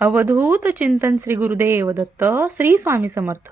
अवधूत चिंतन श्री गुरुदेव दत्त. श्री स्वामी समर्थ.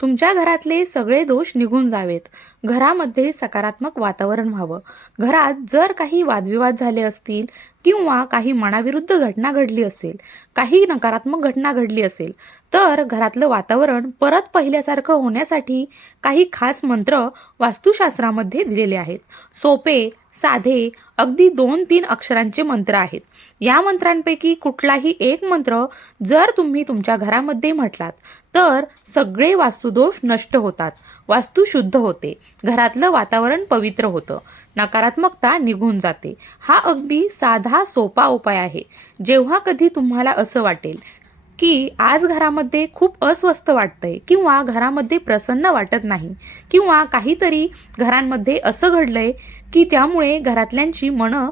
तुमच्या घरातले सगळे दोष निघून जावेत. घरामध्ये सकारात्मक वातावरण व्हावं. घरात जर काही वादविवाद झाले असतील किंवा काही मनाविरुद्ध घटना घडली असेल, काही नकारात्मक घटना घडली असेल, तर घरातलं वातावरण परत पहिल्यासारखं होण्यासाठी काही खास मंत्र वास्तुशास्त्रामध्ये दिलेले आहेत. सोपे, साधे, अगदी 2-3 अक्षरांचे मंत्र आहेत. या मंत्रांपैकी कुठलाही एक मंत्र जर तुम्ही तुमच्या घरामध्ये म्हटलात तर सगळे वास्तुदोष नष्ट होतात, वास्तू शुद्ध होते, घरातलं वातावरण पवित्र होतं, नकारात्मकता निघून जाते. हा अगदी साधा सोपा उपाय आहे. जेव्हा कधी तुम्हाला असं वाटेल की आज घरामध्ये खूप अस्वस्थ वाटतंय किंवा घरामध्ये प्रसन्न वाटत नाही किंवा काहीतरी घरांमध्ये असं घडलंय की त्यामुळे घरातल्यांची मनं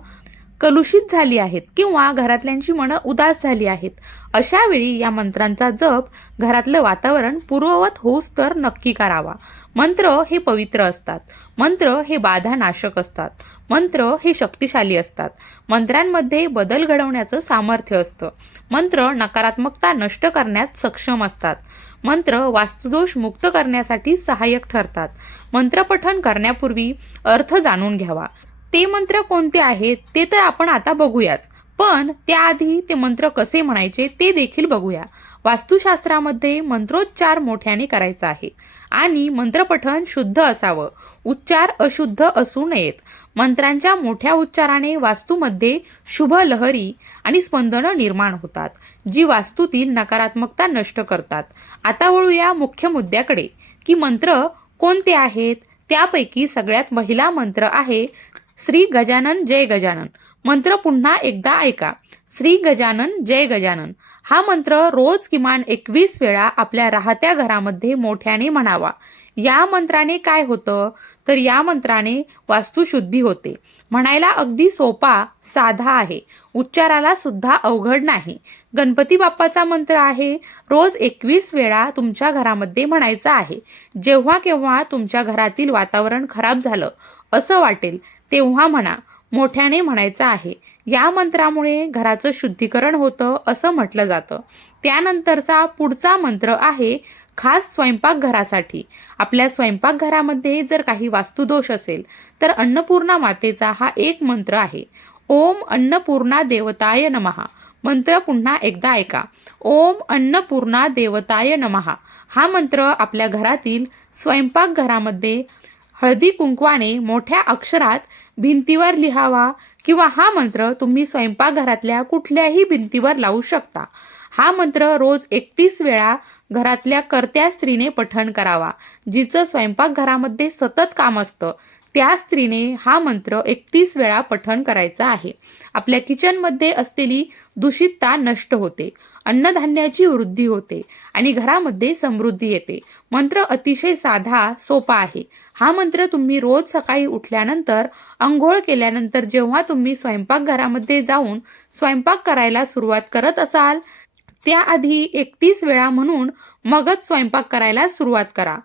कलुषित झाली आहेत किंवा घरातल्यांची मनं उदास झाली आहेत, अशा वेळी या मंत्रांचा जप घरातलं वातावरण पूर्ववत होऊस तर नक्की करावा. मंत्र हे पवित्र असतात. मंत्र हे बाधा नाशक असतात. मंत्र हे शक्तिशाली असतात. मंत्रांमध्ये बदल घडवण्याचं सामर्थ्य असतं. मंत्र नकारात्मकता नष्ट करण्यात सक्षम असतात. मंत्र वास्तुदोष मुक्त करण्यासाठी सहाय्यक ठरतात. मंत्रपठण करण्यापूर्वी अर्थ जाणून घ्यावा. ते मंत्र कोणते आहेत ते तर आपण आता बघूयाच, पण त्याआधी ते मंत्र कसे म्हणायचे ते देखील बघूया. वास्तुशास्त्रामध्ये मंत्रोच्चार मोठ्याने करायचा आहे आणि मंत्रपठण शुद्ध असावं. उच्चार अशुद्ध असू नयेत. मंत्रांच्या मोठ्या उच्चाराने वास्तूमध्ये शुभ लहरी आणि स्पंदनं निर्माण होतात, जी वास्तूतील नकारात्मकता नष्ट करतात. आता वळूया मुख्य मुद्द्याकडे की मंत्र कोणते आहेत. त्यापैकी सगळ्यात पहिला मंत्र आहे श्री गजानन जय गजानन. मंत्र पुन्हा एकदा ऐका. श्री गजानन जय गजानन. हा मंत्र रोज किमान 21 वेळा आपल्या राहत्या घरामध्ये मोठ्याने म्हणावा. या मंत्राने काय होतं तर या मंत्राने वास्तुशुद्धी होते. म्हणायला अगदी सोपा, साधा आहे. उच्चाराला सुद्धा अवघड नाही. गणपती बाप्पाचा मंत्र आहे. रोज 21 वेळा तुमच्या घरामध्ये म्हणायचा आहे. जेव्हा केव्हा तुमच्या घरातील वातावरण खराब झालं असं वाटेल तेव्हा म्हणा. मोठ्याने म्हणायचं आहे. या मंत्रामुळे घराचं शुद्धीकरण होतं असं म्हटलं जातं. त्यानंतरचा पुढचा मंत्र आहे खास स्वयंपाकघरासाठी. आपल्या स्वयंपाकघरामध्ये जर काही वास्तुदोष असेल तर अन्नपूर्णा मातेचा हा एक मंत्र आहे. ओम अन्नपूर्णा देवताय नमः. मंत्र पुन्हा एकदा ऐका. ओम अन्नपूर्णा देवताय नमः. हा मंत्र आपल्या घरातील स्वयंपाकघरामध्ये हळदी कुंकवाने मोठ्या अक्षरात भिंतीवर लिहावा किंवा हा मंत्र तुम्ही स्वयंपाकघरातल्या कुठल्याही भिंतीवर लावू शकता. हा मंत्र रोज 31 वेळा घरातल्या कर्त्या स्त्रीने पठण करावा. जिचं स्वयंपाकघरामध्ये सतत काम असतं त्या स्त्रीने हा मंत्र 31 वेळा पठण करायचा आहे. आपल्या किचनमध्ये असलेली दूषितता नष्ट होते, अन्नधान्याची वृद्धी होते आणि घरामध्ये समृद्धी येते. मंत्र अतिशय साधा, सोपा आहे. हा मंत्र तुम्ही रोज सकाळी उठल्यानंतर, अंघोळ केल्यानंतर, जेव्हा तुम्ही स्वयंपाकघरामध्ये जाऊन स्वयंपाक करायला सुरुवात करत असाल त्याआधी 31 वेळा म्हणून मगच स्वयंपाक करायला सुरुवात करा.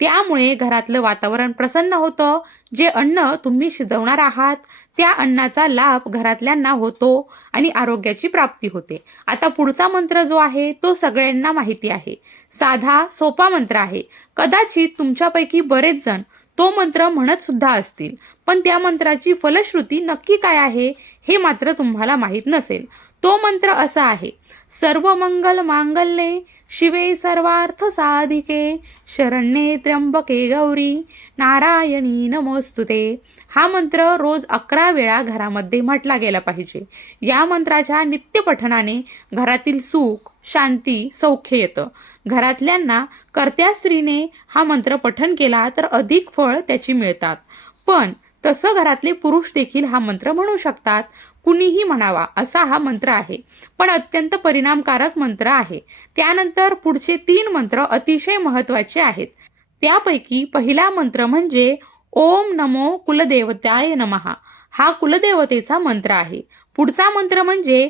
त्यामुळे घरातलं वातावरण प्रसन्न होतं. जे अन्न तुम्ही शिजवणार आहात त्या अन्नाचा लाभ घरातल्यांना होतो आणि आरोग्याची प्राप्ती होते. आता पुढचा मंत्र जो आहे तो सगळ्यांना माहिती आहे. साधा, सोपा मंत्र आहे. कदाचित तुमच्यापैकी बरेच जण तो मंत्र म्हणत सुद्धा असतील, पण त्या मंत्राची फलश्रुती नक्की काय आहे हे मात्र तुम्हाला माहीत नसेल. तो मंत्र असा आहे. सर्व मंगल मांगल्ये शिवे सर्वार्थ साधिके शरण्ये त्र्यंबके गौरी नारायणी नमोस्तुते. हा मंत्र रोज 11 वेळा घरामध्ये म्हटला गेला पाहिजे. या मंत्राच्या नित्यपठणाने घरातील सुख, शांती, सौख्य येतं. घरातल्यांना कर्त्या स्त्रीने हा मंत्र पठण केला तर अधिक फळ त्याची मिळतात. पण तसं घरातले पुरुष देखील हा मंत्र म्हणू शकतात. कुणीही म्हणावा असा हा मंत्र आहे, पण अत्यंत परिणामकारक मंत्र आहे. त्यानंतर पुढचे 3 मंत्र अतिशय महत्त्वाचे आहेत. त्यापैकी पहिला मंत्र म्हणजे ओम नमो कुलदेवताय नमः. हा कुलदेवतेचा मंत्र आहे. पुढचा मंत्र म्हणजे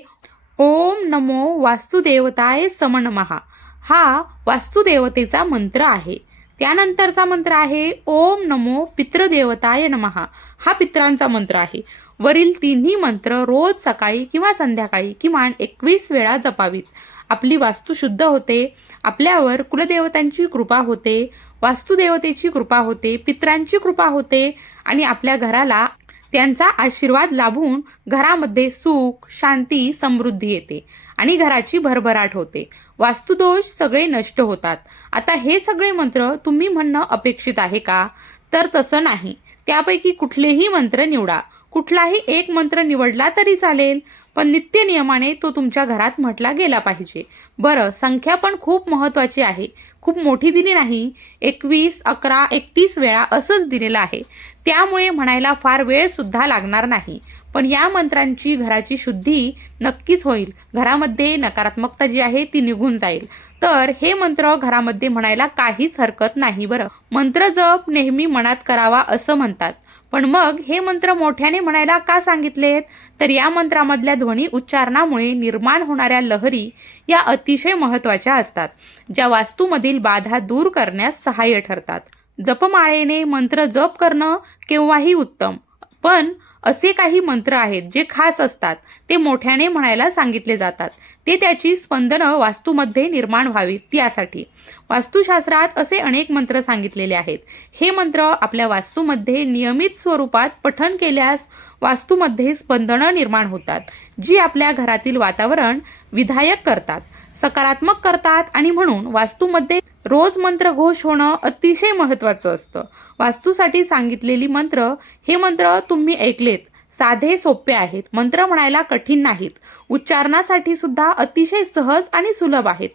ओम नमो वास्तुदेवताय समनमः. हा वास्तुदेवतेचा मंत्र आहे. त्यानंतरचा मंत्र आहे ओम नमो पितृदेवताय नमः. हा पित्रांचा मंत्र आहे. वरील तिन्ही मंत्र रोज सकाळी किंवा संध्याकाळी किमान 21 वेळा जपावीत. आपली वास्तू शुद्ध होते, आपल्यावर कुलदेवतांची कृपा होते, वास्तुदेवतेची कृपा होते, पितरांची कृपा होते आणि आपल्या घराला त्यांचा आशीर्वाद लाभून घरामध्ये सुख, शांती, समृद्धी येते आणि घराची भरभराट होते. वास्तुदोष सगळे नष्ट होतात. आता हे सगळे मंत्र तुम्ही म्हणणं अपेक्षित आहे का? तर तसं नाही. त्यापैकी कुठलेही मंत्र निवडा. कुठलाही एक मंत्र निवडला तरी चालेल, पण नित्य नियमाने तो तुमच्या घरात म्हटला गेला पाहिजे. बरं, संख्या पण खूप महत्त्वाची आहे. खूप मोठी दिली नाही. 21, 11, 31 वेळा असंच दिलेलं आहे. त्यामुळे म्हणायला फार वेळ सुद्धा लागणार नाही. पण या मंत्रांची घराची शुद्धी नक्कीच होईल. घरामध्ये नकारात्मकता जी आहे ती निघून जाईल. तर हे मंत्र घरामध्ये म्हणायला काहीच हरकत नाही बरं. मंत्र जप नेहमी मनात करावा असं म्हणतात. पण मग हे मंत्र मोठ्याने म्हणायला का सांगितलेत? तर या मंत्रामधल्या ध्वनी उच्चारणामुळे निर्माण होणाऱ्या लहरी या अतिशय महत्त्वाच्या असतात, ज्या वास्तूमधील बाधा दूर करण्यास सहाय्य ठरतात. जपमाळेने मंत्र जप करणं केव्हाही उत्तम, पण असे काही मंत्र आहेत जे खास असतात, ते मोठ्याने म्हणायला सांगितले जातात. ते त्याची स्पंदनं वास्तूमध्ये निर्माण व्हावीत त्यासाठी. वास्तुशास्त्रात असे अनेक मंत्र सांगितलेले आहेत. हे मंत्र आपल्या वास्तूमध्ये नियमित स्वरूपात पठण केल्यास वास्तूमध्ये स्पंदनं निर्माण होतात, जी आपल्या घरातील वातावरण विधायक करतात, सकारात्मक करतात आणि म्हणून वास्तूमध्ये रोज मंत्र घोष होणं अतिशय महत्त्वाचं असतं. वास्तूसाठी सांगितलेली मंत्र, हे मंत्र तुम्ही ऐकलेत, साधे सोपे आहेत. मंत्र म्हणायला कठीण नाहीत. उच्चारणासाठी सुद्धा अतिशय सहज आणि सुलभ आहेत.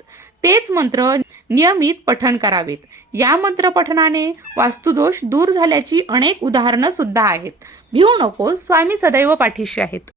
तेच मंत्र नियमित पठण करावेत. या मंत्र पठणाने वास्तुदोष दूर झाल्याची अनेक उदाहरणं सुद्धा आहेत. भिवू नकोस, स्वामी सदैव पाठीशी आहेत.